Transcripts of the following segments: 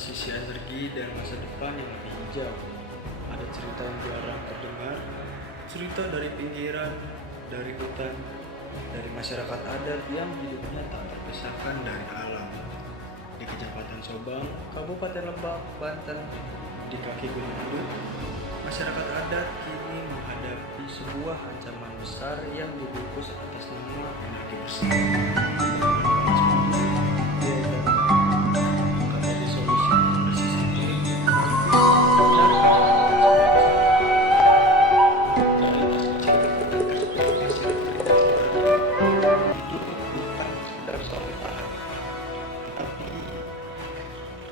transisi energi dan masa depan yang lebih hijau. Ada cerita yang jarang terdengar, cerita dari pinggiran, dari hutan, dari masyarakat adat yang hidupnya tak terpisahkan dari alam. Di Kecamatan Sobang, Kabupaten Lebak, Banten, di kaki Gunung Hidung, masyarakat adat kini menghadapi sebuah ancaman besar yang dibungkus atas nama energi bersih.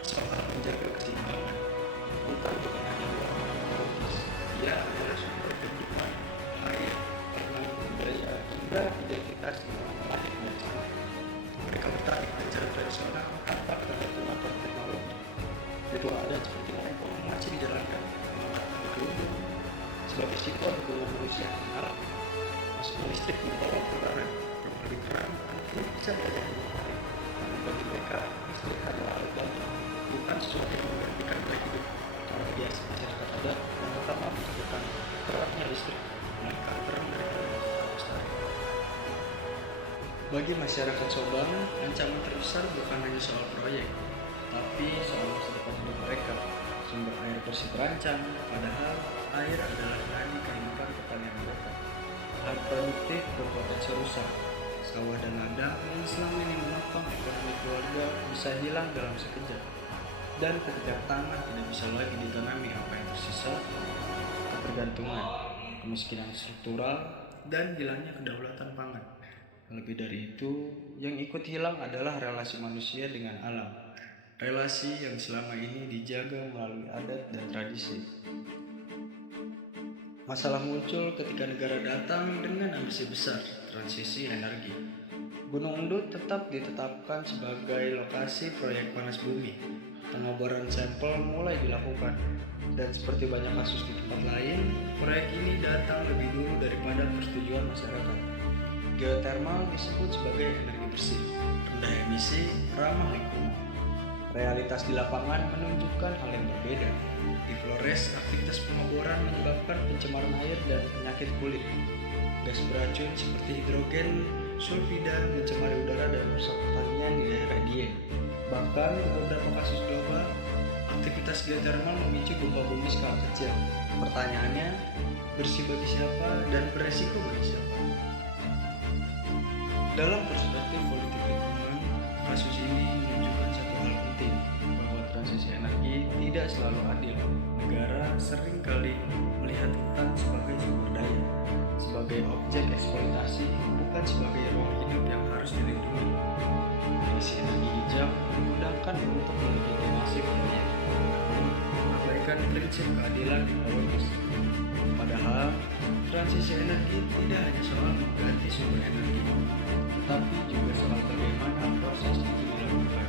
Soal menjaga keseimbangan, hutan bukan hanya ruang ekologis, ia adalah sumber kehidupan, air, tanah, budaya, hingga identitas lain dan sama. Mereka bertarik dengan cara tradisional tanpa ketergantungan teknologi. Ritual adat seperti ngompol masih dijalankan, memanfaatkan kerudung sebagai simbol hubungan manusia dengan alam. Masuknya listrik membawa perubahan, berbagai kerang, bisa menjadi hari. Namun bagi mereka, listrik adalah alat bantu, bukan sesuatu yang menggantikan gaya hidup. Karena biasa masyarakat adat yang pertama menciptakan terangnya listrik, mereka terang dari kelestarian. Bagi masyarakat Sobang, ancaman terbesar bukan hanya soal proyek, tapi soal masa depan hidup mereka. Sumber air bersih terancam, padahal air adalah nadi kehidupan pertanian mereka. Hak produktif berpotensi rusak. Sawah dan ladang yang selama ini menopang ekonomi keluarga bisa hilang dalam sekejap. Dan ketika tanah tidak bisa lagi ditanami apa yang tersisa, ketergantungan, kemiskinan struktural, dan hilangnya kedaulatan pangan. Lebih dari itu, yang ikut hilang adalah relasi manusia dengan alam. Relasi yang selama ini dijaga melalui adat dan tradisi. Masalah muncul ketika negara datang dengan ambisi besar, transisi energi. Gunung Endut tetap ditetapkan sebagai lokasi proyek panas bumi. Pengeboran sampel mulai dilakukan, dan seperti banyak kasus di tempat lain, proyek ini datang lebih dulu daripada persetujuan masyarakat. Geotermal disebut sebagai energi bersih, rendah emisi, ramah lingkungan. Realitas di lapangan menunjukkan hal yang berbeda. Di Flores, aktivitas pengeboran menyebabkan pencemaran air dan penyakit kulit. Gas beracun seperti hidrogen sulfida mencemari udara dan merusak pertanian di daerah Dieng. Bahkan di beberapa kasus global, aktivitas geotermal memicu gempa bumi skala kecil. Pertanyaannya, bersih bagi siapa dan beresiko bagi siapa? Dalam perspektif politik lingkungan, kasus ini menunjukkan satu hal penting, bahwa transisi energi tidak selalu adil. Negara seringkali melihat hutan sebagai sumber daya, sebagai objek eksploitasi, bukan sebagai ruang hidup yang harus dilindungi. Transisi energi hijau memudahkan untuk melegitimasi proyek, mengabaikan prinsip keadilan ekologis. Padahal, transisi energi tidak hanya soal mengganti sumber energi, tetapi juga soal bagaimana proses itu dilakukan.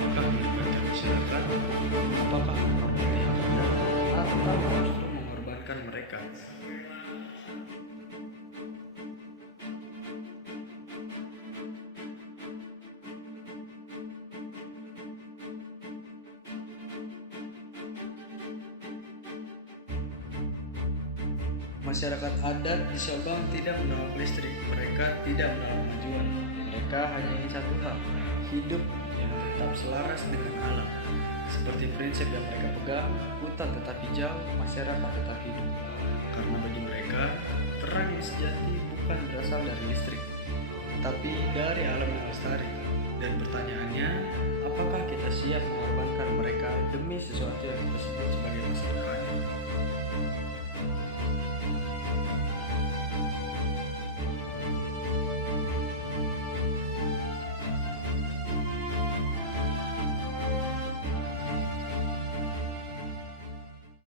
Apakah melibatkan masyarakat? Apakah menghormati hak mereka? Atau justru mengorbankan mereka? Masyarakat adat di Sabang tidak menolak listrik, mereka tidak menolak kemajuan. Mereka hanya ingin satu hal, hidup yang tetap selaras dengan alam. Seperti prinsip yang mereka pegang, hutan tetap hijau, masyarakat tetap hidup. Karena bagi mereka, terang yang sejati bukan berasal dari listrik, tapi dari alam yang lestari. Dan pertanyaannya, apakah kita siap mengorbankan mereka demi sesuatu yang disebut sebagai masa depan?